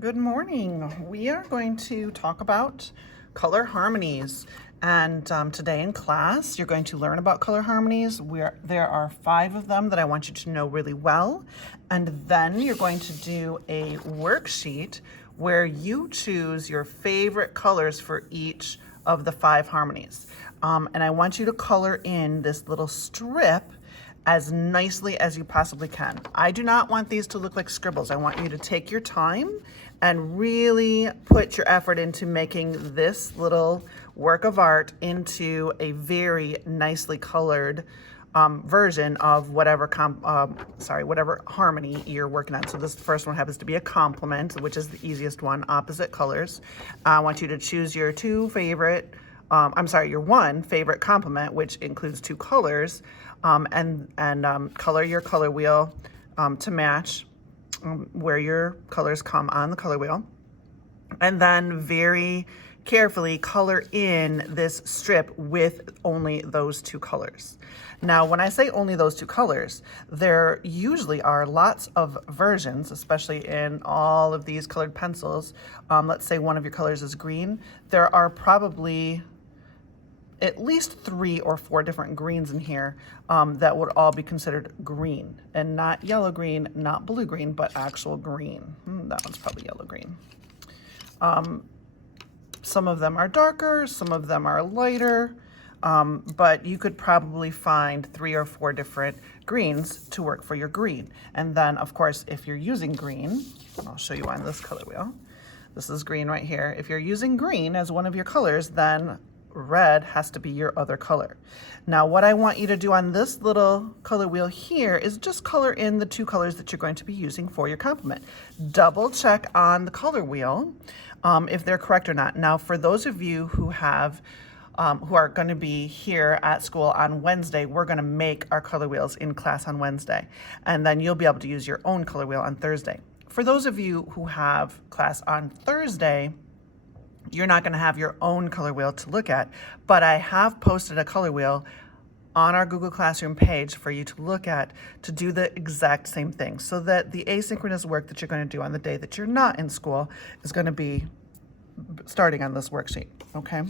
Good morning. We are going to talk about color harmonies. And today in class, you're going to learn about color harmonies. There are 5 of them that I want you to know really well. And then you're going to do a worksheet where you choose your favorite colors for each of the 5 harmonies. And I want you to color in this little strip as nicely as you possibly can. I do not want these to look like scribbles. I want you to take your time and really put your effort into making this little work of art into a very nicely colored version of whatever whatever harmony you're working on. So this first one happens to be a complement, which is the easiest one, opposite colors. I want you to choose your your one favorite complement, which includes 2 colors, and color your color wheel to match where your colors come on the color wheel. And then very carefully color in this strip with only those 2 colors. Now, when I say only those 2 colors, there usually are lots of versions, especially in all of these colored pencils. Let's say one of your colors is green. There are probably at least 3 or 4 different greens in here that would all be considered green, and not yellow green, not blue green, but actual green. That one's probably yellow green. Some of them are darker, some of them are lighter, but you could probably find 3 or 4 different greens to work for your green. And then, of course, if you're using green, I'll show you on this color wheel. This is green right here. If you're using green as one of your colors, then red has to be your other color. Now, what I want you to do on this little color wheel here is just color in the 2 colors that you're going to be using for your complement. Double check on the color wheel if they're correct or not. Now, for those of you who are going to be here at school on Wednesday, we're going to make our color wheels in class on Wednesday, and then you'll be able to use your own color wheel on Thursday. For those of you who have class on Thursday, you're not going to have your own color wheel to look at, but I have posted a color wheel on our Google Classroom page for you to look at to do the exact same thing, so that the asynchronous work that you're going to do on the day that you're not in school is going to be starting on this worksheet, okay?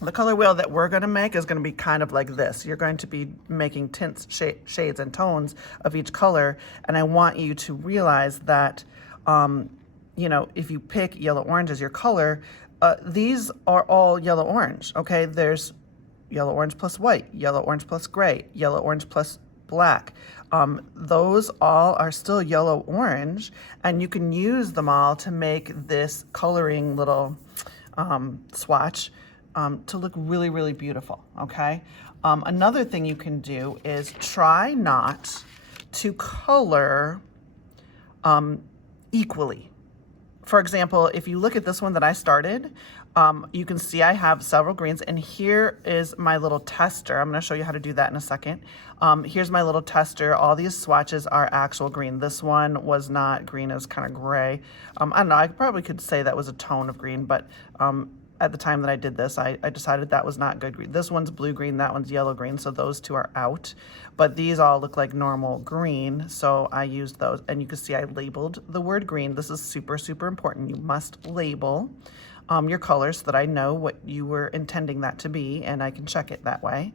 The color wheel that we're going to make is going to be kind of like this. You're going to be making tints, shades, and tones of each color, and I want you to realize that if you pick yellow-orange as your color, these are all yellow-orange, okay? There's yellow-orange plus white, yellow-orange plus gray, yellow-orange plus black. Those all are still yellow-orange, and you can use them all to make this coloring little swatch to look really, really beautiful, okay? Another thing you can do is try not to color equally. For example, if you look at this one that I started, you can see I have several greens, and here is my little tester. I'm going to show you how to do that in a second. Here's my little tester. All these swatches are actual green. This one was not green, it was kind of gray. I don't know, I probably could say that was a tone of green, but at the time that I did this, I decided that was not good green. This one's blue-green, that one's yellow-green, so those 2 are out. But these all look like normal green, so I used those. And you can see I labeled the word green. This is super, super important. You must label your colors so that I know what you were intending that to be, and I can check it that way.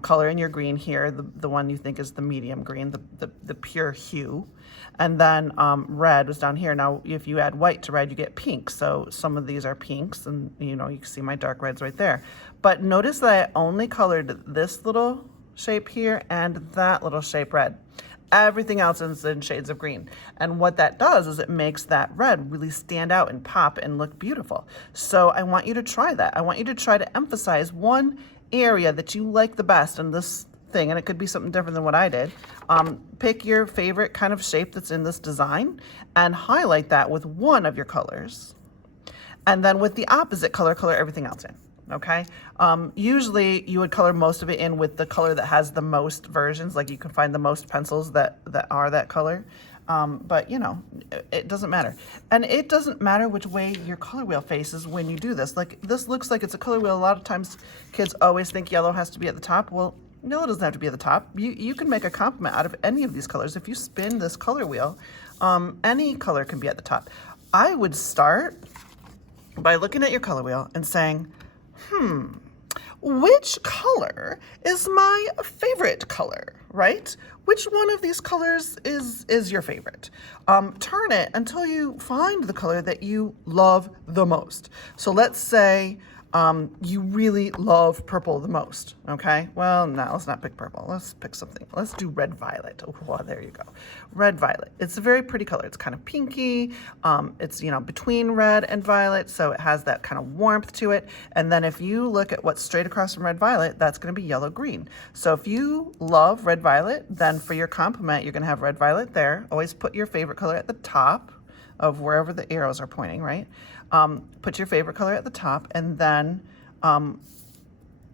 Color in your green here, the one you think is the medium green, the pure hue. And then red was down here. Now, if you add white to red, you get pink. So some of these are pinks, and you can see my dark reds right there. But notice that I only colored this little shape here and that little shape red. Everything else is in shades of green. And what that does is it makes that red really stand out and pop and look beautiful. So I want you to try that. I want you to try to emphasize one area that you like the best in this thing, and it could be something different than what I did. Pick your favorite kind of shape that's in this design and highlight that with one of your colors. And then with the opposite color, color everything else in, okay? Usually you would color most of it in with the color that has the most versions, like you can find the most pencils that are that color. But it doesn't matter. And it doesn't matter which way your color wheel faces when you do this. Like, this looks like it's a color wheel. A lot of times kids always think yellow has to be at the top. Well, no, it doesn't have to be at the top. You can make a complement out of any of these colors. If you spin this color wheel, any color can be at the top. I would start by looking at your color wheel and saying, which color is my favorite color, right? Which one of these colors is your favorite? Turn it until you find the color that you love the most. So let's say you really love purple the most, okay? Well, no, let's not pick purple. Let's pick something. Let's do red violet. Oh, well, there you go. Red violet. It's a very pretty color. It's kind of pinky. It's, you know, between red and violet, so it has that kind of warmth to it. And then if you look at what's straight across from red violet, that's going to be yellow green. So if you love red violet, then for your complement, you're going to have red violet there. Always put your favorite color at the top of wherever the arrows are pointing, right? Put your favorite color at the top, and then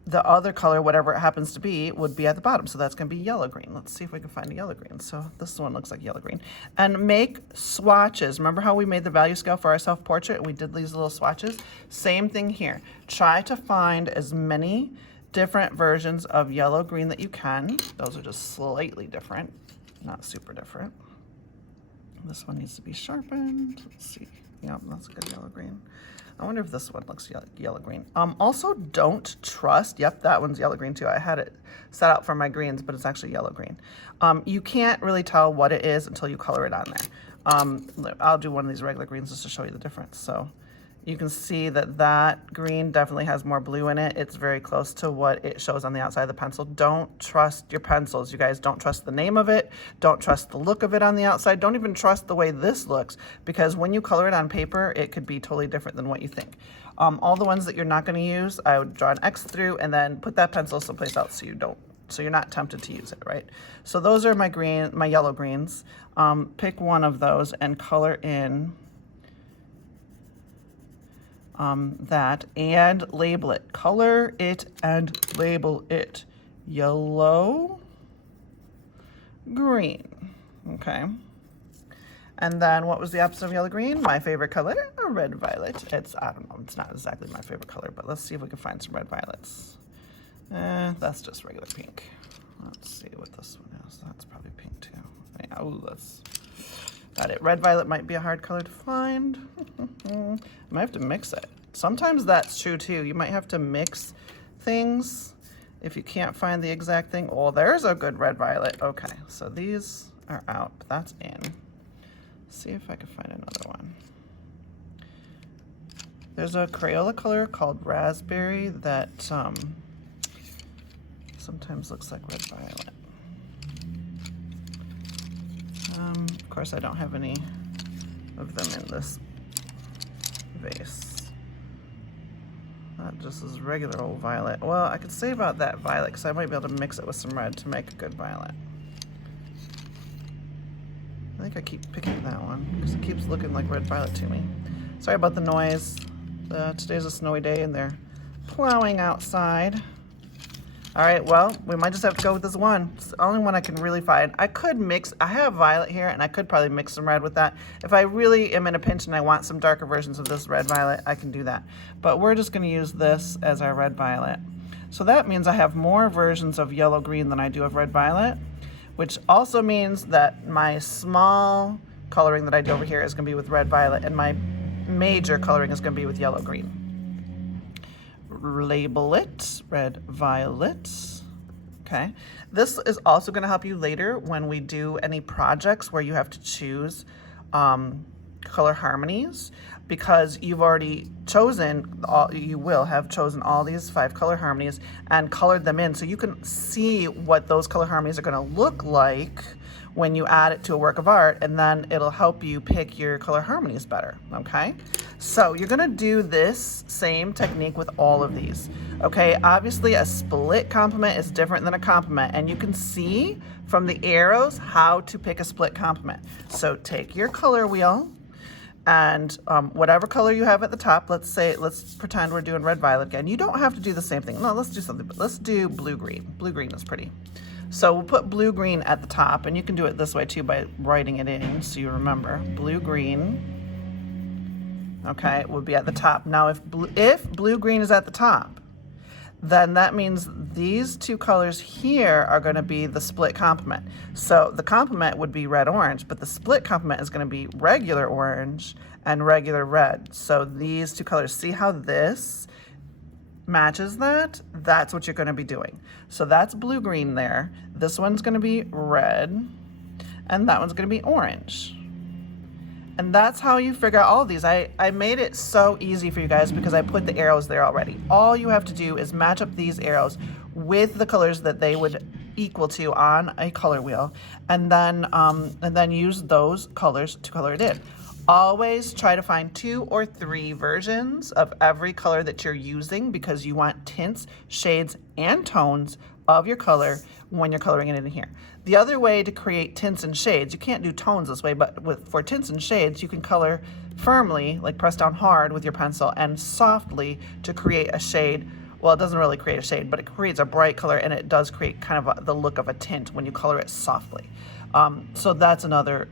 the other color, whatever it happens to be, would be at the bottom. So that's going to be yellow green. Let's see if we can find a yellow green. So this one looks like yellow green. And make swatches. Remember how we made the value scale for our self-portrait and we did these little swatches? Same thing here. Try to find as many different versions of yellow green that you can. Those are just slightly different, not super different. This one needs to be sharpened. Let's see. Yep, that's a good yellow green. I wonder if this one looks yellow green. Also, don't trust. Yep, that one's yellow green too. I had it set out for my greens, but it's actually yellow green. You can't really tell what it is until you color it on there. I'll do one of these regular greens just to show you the difference. So you can see that that green definitely has more blue in it. It's very close to what it shows on the outside of the pencil. Don't trust your pencils, you guys. Don't trust the name of it. Don't trust the look of it on the outside. Don't even trust the way this looks, because when you color it on paper, it could be totally different than what you think. All the ones that you're not going to use, I would draw an X through and then put that pencil someplace else so you're not tempted to use it, right? So those are my yellow greens. Pick one of those and color in that and label it. Color it and label it. Yellow, green. Okay. And then what was the opposite of yellow green? My favorite color, red violet. I don't know, it's not exactly my favorite color, but let's see if we can find some red violets. That's just regular pink. Let's see what this one is. That's probably pink too. Yeah, ooh, got it. Red violet might be a hard color to find. I might have to mix it. Sometimes that's true too. You might have to mix things if you can't find the exact thing. Oh, there's a good red violet. Okay, so these are out. That's in. See if I can find another one. There's a Crayola color called raspberry that sometimes looks like red violet. Of course, I don't have any of them in this vase. That just is regular old violet. Well, I could say about that violet because I might be able to mix it with some red to make a good violet. I think I keep picking that one because it keeps looking like red violet to me. Sorry about the noise. Today's a snowy day and they're plowing outside. All right, well, we might just have to go with this one. It's the only one I can really find. I could mix, I have violet here and I could probably mix some red with that. If I really am in a pinch and I want some darker versions of this red violet, I can do that. But we're just gonna use this as our red violet. So that means I have more versions of yellow green than I do of red violet, which also means that my small coloring that I do over here is gonna be with red violet and my major coloring is gonna be with yellow green. Label it red violet. Okay, this is also going to help you later when we do any projects where you have to choose color harmonies, because you've already chosen you will have chosen all these 5 color harmonies and colored them in, so you can see what those color harmonies are going to look like when you add it to a work of art, and then it'll help you pick your color harmonies better. Okay, so you're gonna do this same technique with all of these. Okay, obviously a split complement is different than a complement, and you can see from the arrows how to pick a split complement. So take your color wheel and whatever color you have at the top, let's pretend we're doing red violet again. You don't have to do the same thing. No, let's do something, but let's do blue green. Blue green is pretty. So we'll put blue green at the top, and you can do it this way too by writing it in so you remember. Blue green, okay, would be at the top. Now if blue green is at the top, then that means these two colors here are going to be the split complement. So the complement would be red-orange, but the split complement is going to be regular orange and regular red. So these two colors, see how this matches that? That's what you're going to be doing. So that's blue-green there. This one's going to be red, and that one's going to be orange. And that's how you figure out all of these. I made it so easy for you guys because I put the arrows there already. All you have to do is match up these arrows with the colors that they would equal to on a color wheel, and then use those colors to color it in. Always try to find 2 or 3 versions of every color that you're using because you want tints, shades, and tones of your color when you're coloring it in here. The other way to create tints and shades, you can't do tones this way, but for tints and shades, you can color firmly, like press down hard with your pencil, and softly to create a shade. Well, it doesn't really create a shade, but it creates a bright color, and it does create kind of the look of a tint when you color it softly. So that's another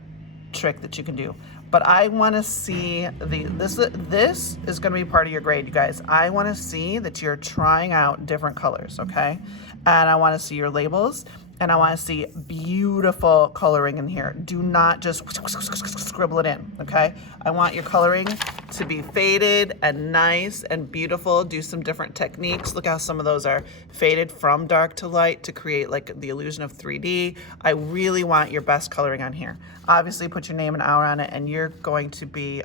trick that you can do. But I want to see this is going to be part of your grade, you guys. I want to see that you're trying out different colors, okay? And I want to see your labels, and I want to see beautiful coloring in here. Do not just scribble it in, okay? I want your coloring to be faded and nice and beautiful. Do some different techniques. Look how some of those are faded from dark to light to create like the illusion of 3D. I really want your best coloring on here. Obviously put your name and hour on it, and you're going to be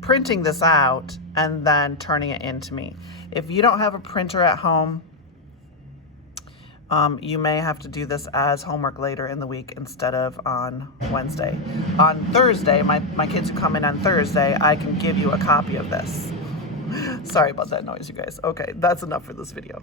printing this out and then turning it into me. If you don't have a printer at home, you may have to do this as homework later in the week instead of on Wednesday. On Thursday, my kids who come in on Thursday, I can give you a copy of this. Sorry about that noise, you guys. Okay, that's enough for this video.